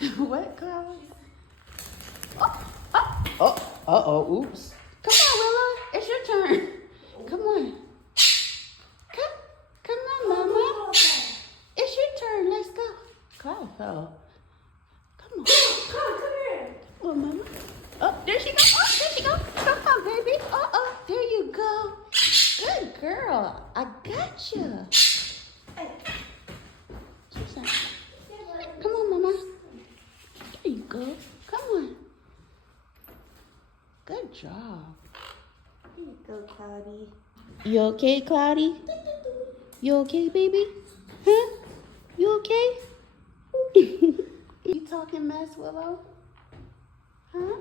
What, Cloud? Oh, oops. Come on, Willow. It's your turn. Come on. Come on, Mama. It's your turn. Let's go. Cloud fell. Come on. Come here. Come on, Mama. Oh, there she go. Oh, there she go. Come on, baby. There you go. Good girl. I got you. Come on, Mama. There you go. Come on. Good job. Here you go, Cloudy. You okay, Cloudy? You okay, baby? Huh? You okay? You talking mess, Willow? Huh?